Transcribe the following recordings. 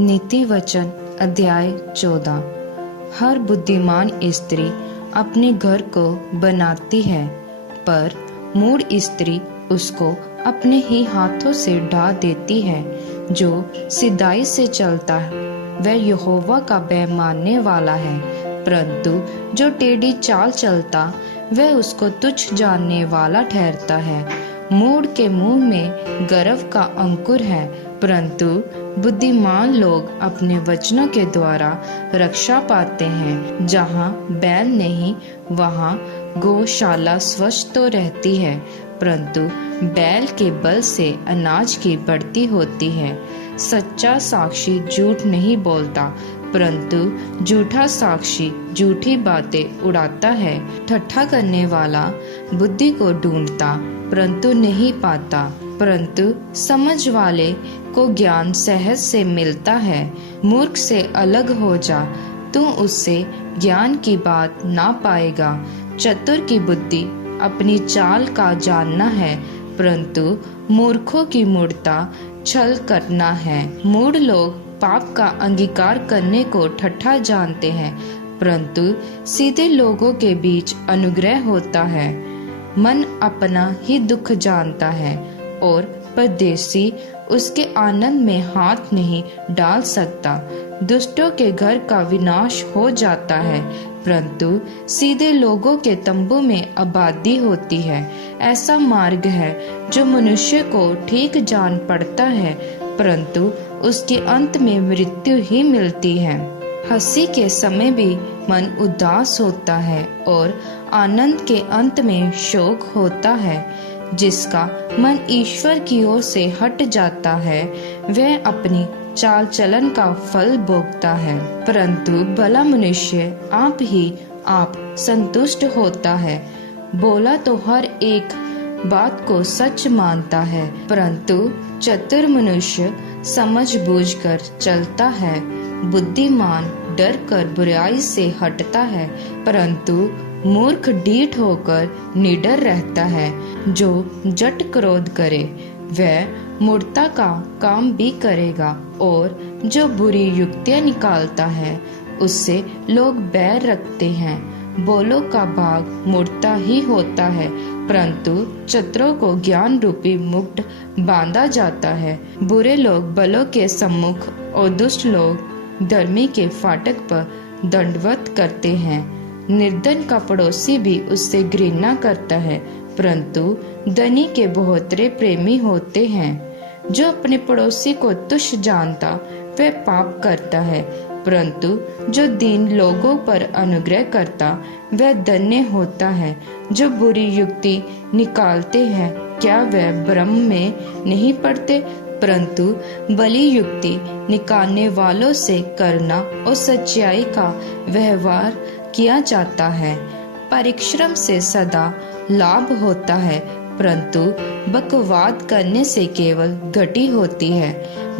नीति वचन अध्याय 14। हर बुद्धिमान स्त्री अपने घर को बनाती है, पर मूढ़ स्त्री उसको अपने ही हाथों से ढा देती है। जो सिधाई से चलता है वह यहोवा का भय मानने वाला है, परंतु जो टेढ़ी चाल चलता वह उसको तुच्छ जानने वाला ठहरता है। मूढ़ के मुंह में गर्व का अंकुर है, परंतु बुद्धिमान लोग अपने वचनों के द्वारा रक्षा पाते हैं। जहाँ बैल नहीं वहाँ गौशाला स्वच्छ तो रहती है, परंतु बैल के बल से अनाज की बढ़ती होती है। सच्चा साक्षी झूठ नहीं बोलता, परंतु झूठा साक्षी झूठी बातें उड़ाता है। ठट्ठा करने वाला बुद्धि को ढूंढता परंतु नहीं पाता, परंतु समझ वाले को ज्ञान सहज से मिलता है। मूर्ख से अलग हो जा, तू उससे ज्ञान की बात ना पाएगा। चतुर की बुद्धि अपनी चाल का जानना है, परंतु मूर्खों की मूढ़ता छल करना है। मूढ़ लोग पाप का अंगीकार करने को ठट्ठा जानते हैं, परंतु सीधे लोगों के बीच अनुग्रह होता है। मन अपना ही दुख जानता है और परदेसी उसके आनंद में हाथ नहीं डाल सकता। दुष्टों के घर का विनाश हो जाता है, परंतु सीधे लोगों के तंबू में आबादी होती है। ऐसा मार्ग है जो मनुष्य को ठीक जान पड़ता है, परंतु उसके अंत में मृत्यु ही मिलती है। हंसी के समय भी मन उदास होता है और आनंद के अंत में शोक होता है। जिसका मन ईश्वर की ओर से हट जाता है वह अपनी चाल चलन का फल भोगता है, परंतु भला मनुष्य आप ही आप संतुष्ट होता है। बोला तो हर एक बात को सच मानता है, परंतु चतुर मनुष्य समझ बूझ कर चलता है। बुद्धिमान डर कर बुराई से हटता है, परंतु मूर्ख ढीठ होकर निडर रहता है। जो जट क्रोध करे वह मूर्खता का काम भी करेगा, और जो बुरी युक्तियां निकालता है उससे लोग बैर रखते हैं। बोलों का भाग मूर्खता ही होता है, परंतु चतुरों को ज्ञान रूपी मुकुट बांधा जाता है। बुरे लोग बलों के सम्मुख और दुष्ट लोग धर्मी के फाटक पर दंडवत करते हैं। निर्धन का पड़ोसी भी उससे घृणा करता है, परंतु धनी के बहुतरे प्रेमी होते हैं। जो अपने पड़ोसी को तुच्छ जानता वह पाप करता है, परंतु जो दीन लोगों पर अनुग्रह करता वह धन्य होता है। जो बुरी युक्ति निकालते हैं क्या वह भ्रम में नहीं पड़ते, परंतु भली युक्ति निकालने वालों से करुणा और सच्चाई का व्यवहार किया जाता है। परिश्रम से सदा लाभ होता है, परंतु बकवाद करने से केवल घटी होती है।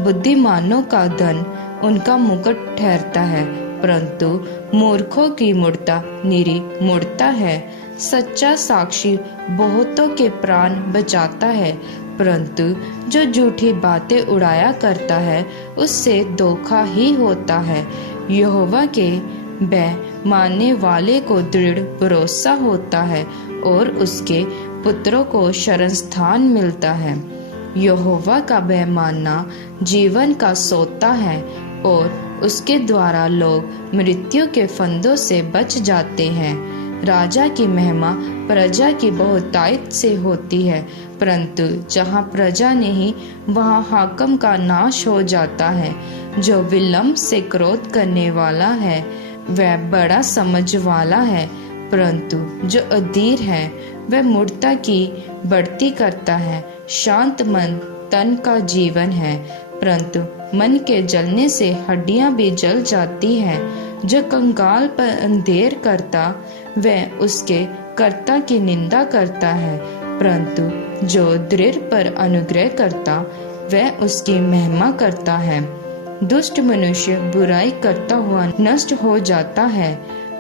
बुद्धिमानों का धन उनका मुकुट ठहरता है, परंतु मूर्खों की मूढ़ता निरी मूढ़ता है। सच्चा साक्षी बहुतों के प्राण बचाता है, परंतु जो झूठी बातें उड़ाया करता है उससे धोखा ही होता है। यहोवा के भय मानने वाले को दृढ़ भरोसा होता है और उसके पुत्रों को शरण स्थान मिलता है। यहोवा का भय मानना जीवन का सोता है और उसके द्वारा लोग मृत्यु के फंदों से बच जाते हैं। राजा की महिमा प्रजा की बहुतायत से होती है, परंतु जहाँ प्रजा नहीं वहाँ हाकिम का नाश हो जाता है। जो विलंब से क्रोध करने वाला है वह बड़ा समझ वाला है, परंतु जो अधीर है वह मूढ़ता की बढ़ती करता है। शांत मन तन का जीवन है, परंतु मन के जलने से हड्डियां भी जल जाती हैं। जो कंगाल पर अंधेर करता वह उसके कर्ता की निंदा करता है, परंतु जो दृढ़ पर अनुग्रह करता वह उसकी महिमा करता है। दुष्ट मनुष्य बुराई करता हुआ नष्ट हो जाता है,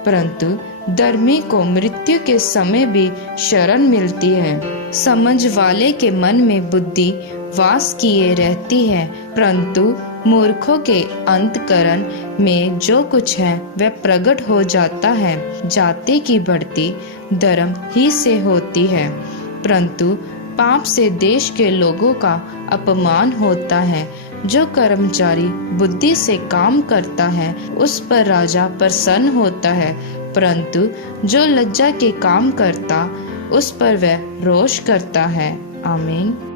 परंतु धर्मी को मृत्यु के समय भी शरण मिलती है। समझ वाले के मन में बुद्धि वास किए रहती है, परंतु मूर्खों के अंतकरण में जो कुछ है वह प्रकट हो जाता है। जाति की बढ़ती धर्म ही से होती है, परंतु पाप से देश के लोगों का अपमान होता है। जो कर्मचारी बुद्धि से काम करता है उस पर राजा प्रसन्न होता है, परंतु जो लज्जा के काम करता उस पर वह रोष करता है। आमीन।